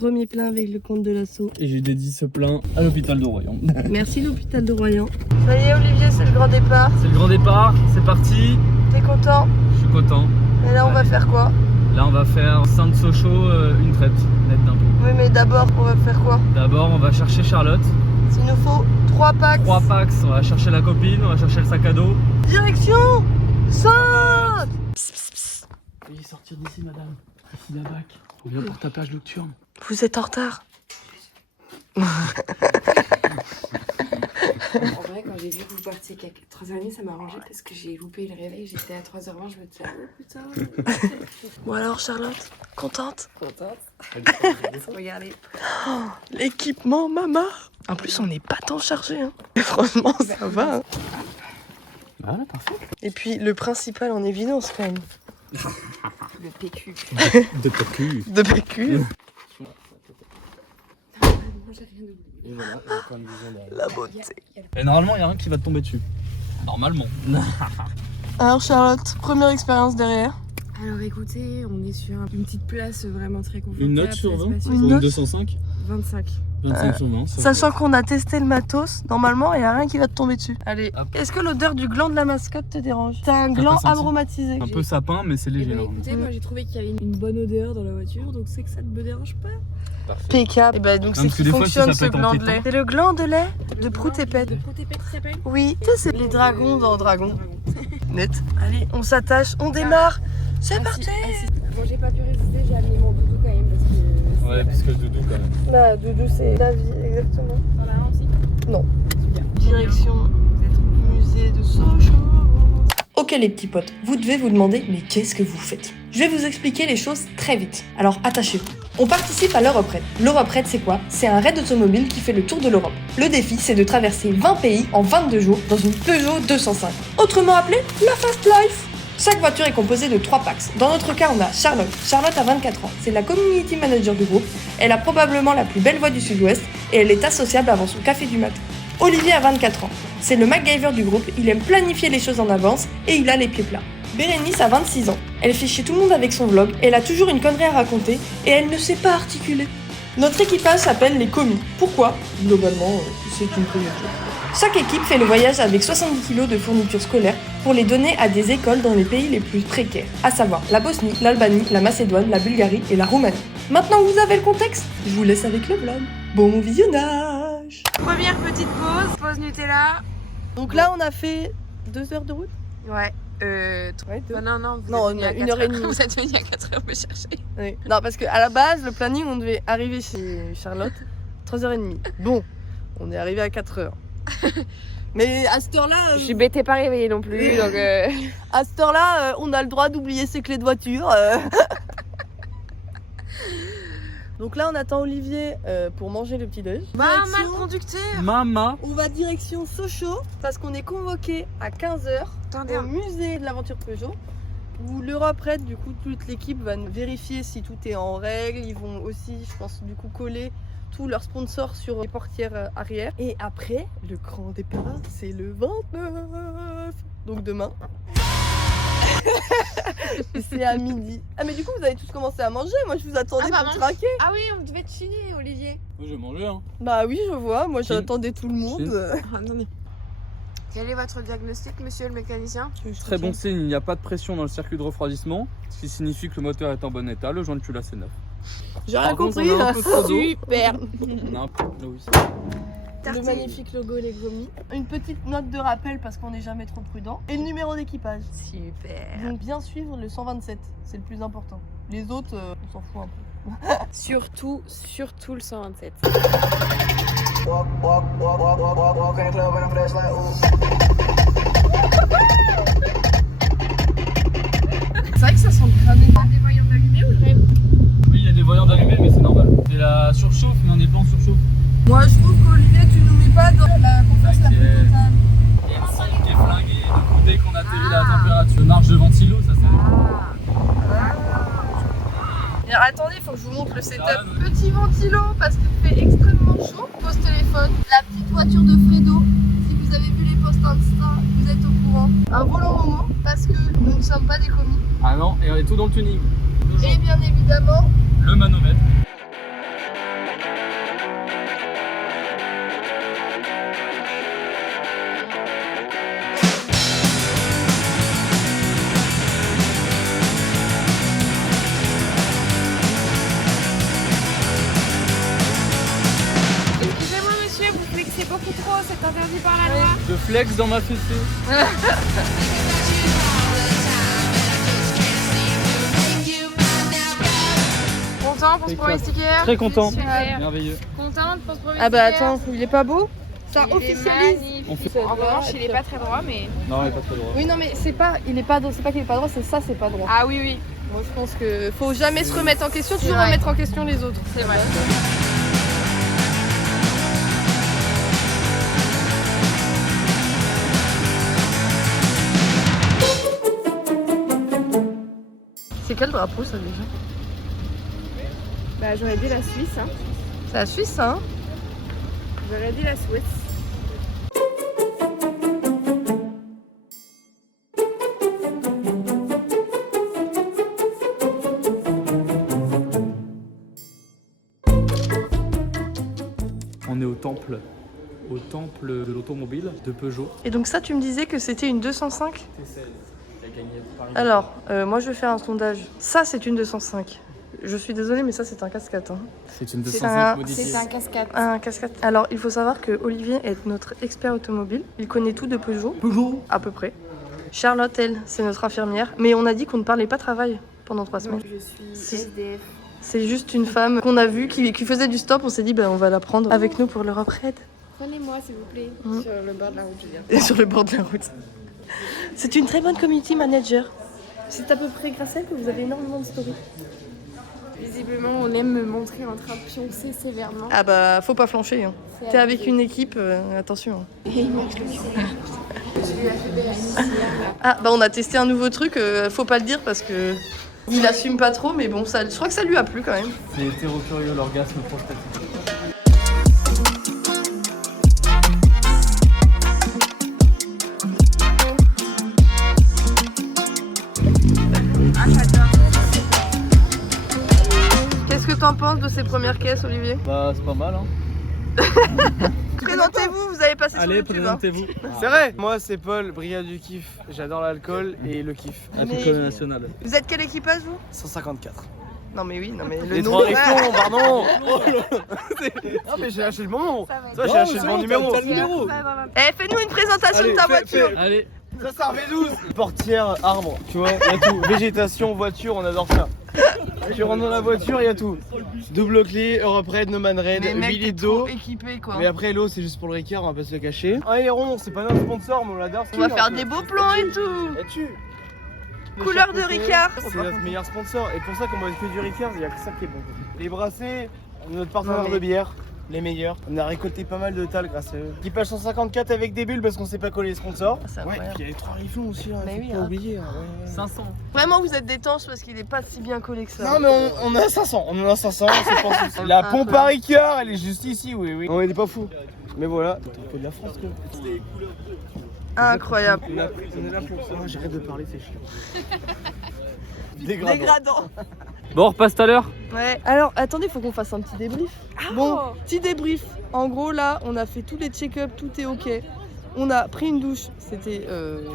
Premier plein avec le compte de l'assaut. Et j'ai dédié ce plein à l'hôpital de Royan. Merci l'hôpital de Royan. Ça y est Olivier, c'est le grand départ. C'est le grand départ, c'est parti. T'es content? Je suis content. Et là on va faire quoi? Là on va faire Sainte-Sochaux, une traite, nette d'un peu. Oui mais d'abord on va faire quoi? D'abord on va chercher Charlotte. Il nous faut 3 packs. 3 packs, on va chercher la copine, on va chercher le sac à dos. Direction Sainte. Veuillez sortir d'ici madame. Ici la bac. On vient pour ta plage nocturne. Vous êtes en retard. En vrai, quand j'ai vu que vous partiez qu'à 3h30, ça m'a arrangé parce que j'ai loupé le réveil. J'étais à 3h20, je me disais, oh putain. Bon alors Charlotte, contente? Contente. Regardez. Oh, l'équipement mama. En plus on n'est pas tant chargé hein. Et franchement ça va hein. Voilà, parfait. Et puis le principal en évidence quand même. Le PQ. De PQ. De PQ. J'ai rien oublié. Et voilà, encore une vision derrière. La beauté. Et normalement, il y a un qui va te tomber dessus. Normalement. Alors Charlotte, première expérience derrière. Alors écoutez, on est sur une petite place vraiment très confortable. Une note sur 20 très sur spacieuse. Une une note 205 25. 25 sur 20. ça Sachant qu'on a testé le matos, normalement il n'y a rien qui va te tomber dessus. Allez, Hop. est-ce que l'odeur du gland de la mascotte te dérange? C'est un T'as gland pas senti? aromatisé. va. Un peu sapin, mais c'est Eh léger. ben, normalement. écoutez, moi j'ai trouvé qu'il y avait une bonne odeur dans la voiture, donc c'est que ça ne me dérange pas. Parfait. PK. Et bah donc Non, c'est parce que qui des fois, fonctionne ça ce peut être gland de embêtant. lait. C'est le gland de lait de Prout et Pète. De Prout et Pète qui s'appelle? Oui, tu sais c'est les dragons dans Dragon. Net. Allez, on s'attache, on démarre. C'est parti. Bon, j'ai pas pu résister, j'ai amené mon doudou quand même parce que. Ouais, parce que Doudou quand même. Là, Doudou, c'est la vie, exactement. T'en as un aussi? Non. Super. Direction musée de Sochaux. Ok les petits potes, vous devez vous demander mais qu'est-ce que vous faites? Je vais vous expliquer les choses très vite, alors attachez-vous. On participe à l'Europe Raid. L'Europe Raid c'est quoi? C'est un raid automobile qui fait le tour de l'Europe. Le défi c'est de traverser 20 pays en 22 jours dans une Peugeot 205. Autrement appelée la Fast Life. Chaque voiture est composée de 3 packs. Dans notre cas, on a Charlotte. Charlotte a 24 ans. C'est la community manager du groupe. Elle a probablement la plus belle voix du sud-ouest et elle est associable avant son café du matin. Olivier a 24 ans. C'est le MacGyver du groupe. Il aime planifier les choses en avance et il a les pieds plats. Bérénice a 26 ans. Elle fait chier tout le monde avec son vlog. Elle a toujours une connerie à raconter et elle ne sait pas articuler. Notre équipage s'appelle les commis. Pourquoi? Globalement, c'est une priorité. Chaque équipe fait le voyage avec 70 kg de fournitures scolaires pour les donner à des écoles dans les pays les plus précaires, à savoir la Bosnie, l'Albanie, la Macédoine, la Bulgarie et la Roumanie. Maintenant que vous avez le contexte, je vous laisse avec le vlog. Bon visionnage! Première petite pause Nutella. Donc là, on a fait 2 heures de route? Ouais. Ouais, Bah non, vous Non, êtes venu à 1 heure et 4 demie. Vous êtes venu à 4h me chercher. Oui. Non, parce qu'à la base, le planning, on devait arriver chez Charlotte 3h30. Bon, on est arrivé à 4h. Mais à cette heure-là, Je suis bêtée pas réveillée non plus, donc à cette heure-là, on a le droit d'oublier ses clés de voiture. Donc là, on attend Olivier pour manger le petit déj. Maman Direction- conducteur. Mama. On va direction Sochaux parce qu'on est convoqué à 15h Attendez, au musée de l'aventure Peugeot où l'Europe Raid, du coup, toute l'équipe va vérifier si tout est en règle. Ils vont aussi, je pense, du coup, coller tous leurs sponsors sur les portières arrière. Et après, le grand départ, c'est le 29. Donc demain. Et c'est à midi. Ah mais du coup, vous avez tous commencé à manger. Moi, je vous attendais Ah bah pour non. craquer. Ah oui, on devait te chiner, Olivier. Moi, je vais manger, hein. Bah oui, je vois. Moi, Chine. j'attendais tout le monde. Attendez. Quel est votre diagnostic, monsieur le mécanicien? Très bon signe, il n'y a pas de pression dans le circuit de refroidissement, ce qui signifie que le moteur est en bon état, le joint de culasse est neuf. J'ai rien Par contre, compris. on a un peu trop d'eau. Super. On a un peu là aussi. Le magnifique logo les gomis. Une petite note de rappel parce qu'on n'est jamais trop prudent. Et le numéro d'équipage. Super. Donc bien suivre le 127, c'est le plus important. Les autres, on s'en fout un peu. Surtout le 127. C'est vrai que ça sent cramé. Des voyants allumés ou je rêve? Oui, il y a des voyants d'allumés, mais c'est normal. C'est la surchauffe, mais on n'est pas en surchauffe. Moi je trouve qu'Olivier, tu nous mets pas dans la confiance la plus totale. Il y a une cime qui est flinguée, donc dès qu'on atterrit la température, marge de ventilo, ça c'est. Et attendez, il faut que je vous montre le setup. Ah, ouais. Petit ventilo parce qu'il fait extrêmement chaud. Pause téléphone. La petite voiture de Fredo. Si vous avez vu les posts Insta, vous êtes au courant. Un volant Momo parce que nous ne sommes pas des commis. Ah non, et on est tout dans le tuning. Et bien évidemment, Le manomètre. flex dans ma fessée. Content pour ce premier sticker? Très content. Super. Merveilleux. Contente pour ce premier sticker? Ah bah attends, il est pas beau? Ça Il est officialise. magnifique. On fait- En revanche, il est pas très droit, mais. Non, il est pas très droit. Oui non mais c'est pas qu'il est pas droit, c'est ça c'est pas droit. Ah oui, oui, Moi je pense que faut jamais se remettre en question, C'est toujours vrai. remettre en question les autres. c'est vrai. C'est quel drapeau ça déjà? Bah, j'aurais dit la Suisse, hein. C'est la Suisse ça, hein? J'aurais dit la Suisse. On est au temple de l'automobile de Peugeot. Et donc ça tu me disais que c'était une 205? T16 qui a gagné Paris. Alors, moi je vais faire un sondage. Ça c'est une 205. Je suis désolée mais ça c'est un 4x4. Hein. C'est une C'est 205 un- modifiée. C'est un cascade. Un 4x4. Alors il faut savoir que Olivier est notre expert automobile. Il connaît tout de Peugeot. Peugeot. À peu près. Charlotte, elle, c'est notre infirmière. Mais on a dit qu'on ne parlait pas travail pendant 3 semaines. Je suis Si. SDF. C'est juste une femme qu'on a vue qui faisait du stop. On s'est dit, on va la prendre avec nous pour l'Europe Red. Prenez-moi, s'il vous plaît. Mhm. Sur le bord de la route, Julien. Et sur le bord de la route. C'est une très bonne community manager. C'est à peu près grâce à elle que vous avez énormément de stories. Visiblement, on aime me montrer en train de pioncer sévèrement. Ah bah, faut pas flancher. Hein. C'est T'es avec abusé. une équipe, attention. Et il marche le cul. Je lui ai fait des réunions hier, là. Ah bah, on a testé un nouveau truc. Faut pas le dire parce que il assume pas trop. Mais bon, ça, je crois que ça lui a plu quand même. C'est hétéro-curieux l'orgasme prostatique. Qu'est-ce que t'en penses de ces premières caisses, Olivier? Bah, c'est pas mal, hein. Présentez-vous, vous avez passé sur Allez, YouTube. Hein. présentez-vous. C'est vrai. Moi c'est Paul, brigade du kiff. J'adore l'alcool et le kiff. Alcool national. Vous êtes quel équipage, vous? 154. Non mais oui, non mais le Les nom. trois réflexions, pardon. Non mais j'ai lâché le bon nom. Ça j'ai lâché le bon numéro. Eh, fais-nous une présentation de ta voiture. Allez, Ça c'est un V12. Portière, arbre, tu vois, y a tout. Végétation, voiture, on adore ça. Tu rentres dans la voiture, y a tout. Double clé, Europe Red, No Man Red, Mais 8 mec, t'es litres trop d'eau. équipé quoi. Mais après l'eau c'est juste pour le Ricard, on va pas se le cacher. Un Héron, c'est pas notre sponsor mais on l'adore. On va faire des beaux plans et tout. Là-dessus. Couleur de Ricard. C'est notre meilleur sponsor et pour ça qu'on boit que du Ricard, il y a que ça qui est bon. Les brassés, notre partenaire Non, mais- de bière, les meilleurs. On a récolté pas mal de talc grâce à eux. Équipage 154 avec des bulles parce qu'on sait pas coller les sponsors. Ah, c'est Ouais, incroyable. puis il y a les trois riflons aussi là, Mais faut oui, pas hein. oublier. Hein, ouais, ouais. 500. Vraiment, vous êtes des tanches parce qu'il est pas si bien collé que ça. Non mais on a 500, on en a 500, c'est pas souci. La Incroyable. pompe à Ricard, elle est juste ici, oui oui. On est pas fous. Mais voilà, on fait de la France que. Incroyable. On est là pour ça. J'arrête de parler, c'est chiant. Dégradant. Dégradant. Bon, on repasse tout à l'heure. Ouais. Alors, attendez, faut qu'on fasse un petit débrief. Bon, petit débrief. En gros, là, on a fait tous les check-up, tout est ok. On a pris une douche, c'était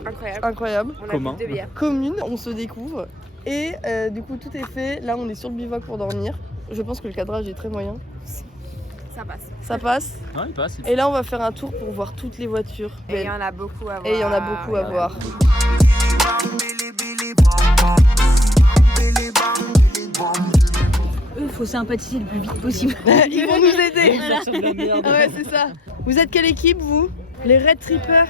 Incroyable. incroyable. On a Comment bu 2 bières. Commune, on se découvre. Et du coup, tout est fait. Là, on est sur le bivouac pour dormir. Je pense que le cadrage est très moyen. Ça passe. Ça passe. Ouais, il passe. Et là, on va faire un tour pour voir toutes les voitures. Et il y en a beaucoup à voir. Et il y en a beaucoup à voir. Il faut sympathiser le plus vite possible. Ils vont nous aider. Sortir de la merde. Ah ouais, c'est ça. Vous êtes quelle équipe, vous? Les Red Trippers.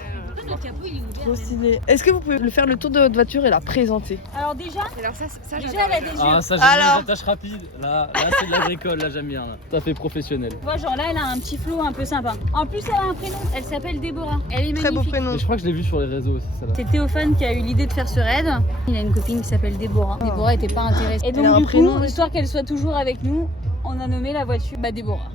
Le capot, il est ouvert. Trop stylé. Est-ce que vous pouvez le faire le tour de votre voiture et la présenter? Alors déjà, Alors ça déjà j'adore. elle a des yeux. Ah, ça, j'aime Alors. bien les attaches rapides. Là c'est de l'agricole, là, j'aime bien. Là. Tout à fait professionnel. Tu vois, genre là, elle a un petit flow un peu sympa. En plus, elle a un prénom. Elle s'appelle Déborah. Elle est Très beau magnifique. prénom. Et je crois que je l'ai vu sur les réseaux aussi, celle-là. C'est Théophane qui a eu l'idée de faire ce raid. Il a une copine qui s'appelle Déborah. Oh. Déborah était pas intéressée. Et Elle a donc un du prénom, coup, mais- histoire qu'elle soit toujours avec nous, on a nommé la voiture Déborah.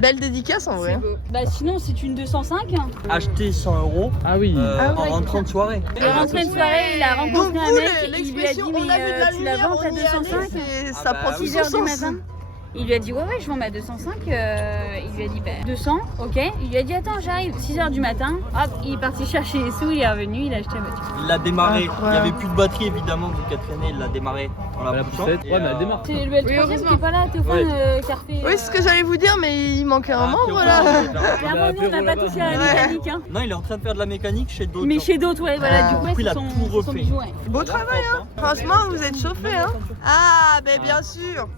Belle dédicace en vrai. C'est beau. Bah sinon, c'est une 205. Acheter 100 € Ah oui. Ah ouais. en rentrant de soirée. Il est rentré une soirée, il a Donc rencontré un vous, mec, il lui a dit l'expression mais on a vu de la tu la lumière, vends ta on y est allé, 205 ça prend tout 6 son heures du sens. matin. Il lui a dit ouais je vends à 205. Il lui a dit 200, ok. Il lui a dit attends j'arrive, 6h du matin. Hop, il est parti chercher les sous, il est revenu, il a acheté la voiture. Il l'a démarré, il Incroyable. n'y avait plus de batterie évidemment vu qu'elle traînait, il l'a démarré en la La poussant. poussette, Et, ouais, mais elle démarre. C'est le troisième qui est pas là, Théophane, qui a refait. Oui, c'est ce que j'allais vous dire, mais il manquait un membre là. Clairement, nous, on n'a pas touché à la Ouais. mécanique. Hein. Non, il est en train de faire de la mécanique chez d'autres. Mais gens. chez d'autres, ouais, voilà, Ah. du coup, ouais, Il a c'est tout son refait. bijou, ouais. Beau travail, hein. Franchement, vous êtes chauffé, hein. Ah, ben bien sûr.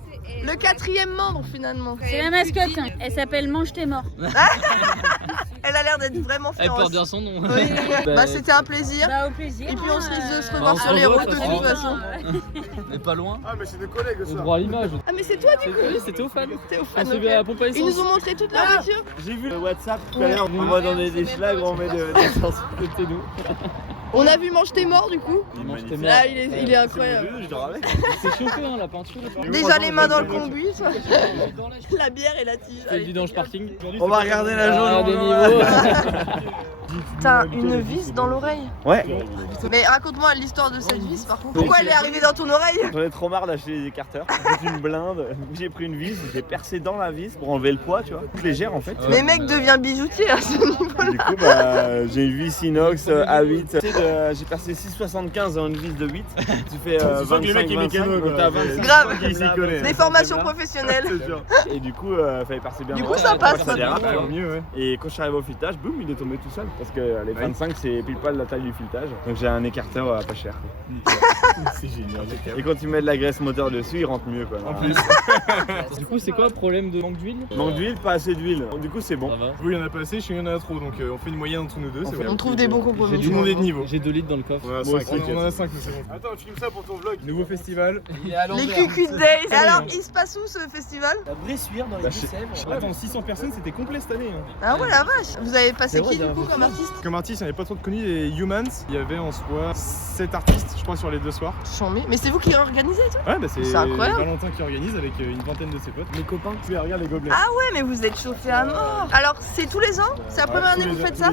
Le 4e membre finalement. C'est la mascotte, hein. Elle s'appelle Mange tes morts. Elle a l'air d'être vraiment Elle porte féroce. bien son nom. Oui. Bah c'était un plaisir. Bah, au plaisir. Et puis on se risque de se Bah, revoir on sur se les revoit, routes de de toute toute façon. On est pas loin. Ah, mais c'est des collègues On voit l'image. Ah mais c'est toi du coup. Oui, c'est Théophane. On Théophane, s'est ok. vu à la pompe à Ils nous essence. ont montré toute la voiture. J'ai vu le WhatsApp tout à l'heure, on voit dans des schlags, on met de l'essence. C'était nous. On a vu Mange tes morts du coup. Il mange tes morts. Ah il est incroyable. Je dors avec. C'est chauffé, hein, la peinture. Déjà les mains dans le conduit. La bière et la tige. C'est le vidange parking. On va regarder la Ah, jaune. des niveaux. T'as une vis dans l'oreille. Ouais. Mais raconte-moi l'histoire de cette vis par contre. Pourquoi elle est arrivée dans ton oreille? J'en ai trop marre d'acheter des écarteurs. J'ai fait une blinde, j'ai pris une vis, j'ai percé dans la vis pour enlever le poids, tu vois. Toute légère en fait. Mais mec devient bijoutier à ce niveau-là. Du coup, bah, j'ai une vis inox A8. Tu sais, j'ai percé 6,75 dans une vis de 8. Tu fais 25, 25, donc t'as 25. Grave. Des formations professionnelles. Et du coup, fallait percer bien. Du coup, droit. ça passe. Ça dérape, Ouais, quoi. mieux, ouais. Et quand je suis arrivé au filetage, boum, il est tombé tout seul. Parce que les 25, c'est pile poil la taille du filetage. Donc j'ai un écarteur pas cher. C'est génial. Et quand tu mets de la graisse moteur dessus, il rentre mieux quoi. En plus. Du coup, c'est quoi le problème de manque d'huile? Manque d'huile, pas assez d'huile. Du coup, c'est bon. Ça va. Oui, il y en a pas assez, chez nous il y en a trop, donc on fait une moyenne entre nous deux. C'est On trouve des bons compromis. J'ai du monde et de niveau. J'ai 2 litres dans le coffre. On en a Moi 5, aussi, on en a 5, mais c'est bon. Attends, tu filmes ça pour ton vlog. Nouveau festival. Les Cucuit Days. Et alors, il se passe où ce festival? La Bressuire dans les Bah, Deux-Sèvres. Attends, 600 personnes, c'était complet cette année. hein. Ah ouais la vache. Vous avez passé C'est vrai, qui il y a du un coup peu comme de artiste? Comme artiste, il n'y avait pas trop de connus. Les Humans, il y avait en soi 7 artistes, je crois, sur les 2 soirs. Chambé. Mais c'est vous qui organisez et tout? Ouais, bah c'est C'est incroyable. Valentin qui organise avec une vingtaine de ses potes. Mes copains, tu les regardes les gobelets. Ah ouais mais vous êtes chauffé à mort. Alors c'est tous les ans? C'est la première année que vous faites ça?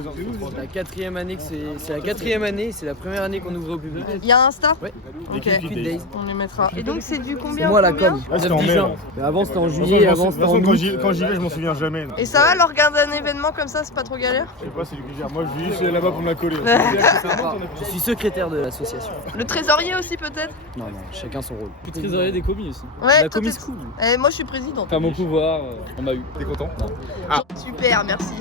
C'est la 4e année c'est la 4e année, c'est la première année qu'on ouvre au public. Il y a un Insta? Ouais. Ok. Cucuit Days. On les mettra. Et donc c'est du C'est combien? moi la combien com. Ah, c'était en mai. Mais avant c'était en De toute juillet, façon, avant c'était en quand août. j'y vais, je m'en souviens jamais. là. Et ça va, l'organe d'un événement comme ça, c'est pas trop galère? Je sais pas, c'est lui qui gère. Moi, je suis là-bas pour me la coller. Je suis secrétaire de l'association. Le trésorier aussi peut-être? Non, chacun son rôle. Je suis trésorier des commis aussi. Ouais, La toi, commis t'es- school. Moi je suis présidente. Enfin, mon pouvoir, on m'a eu. T'es content? Super, merci.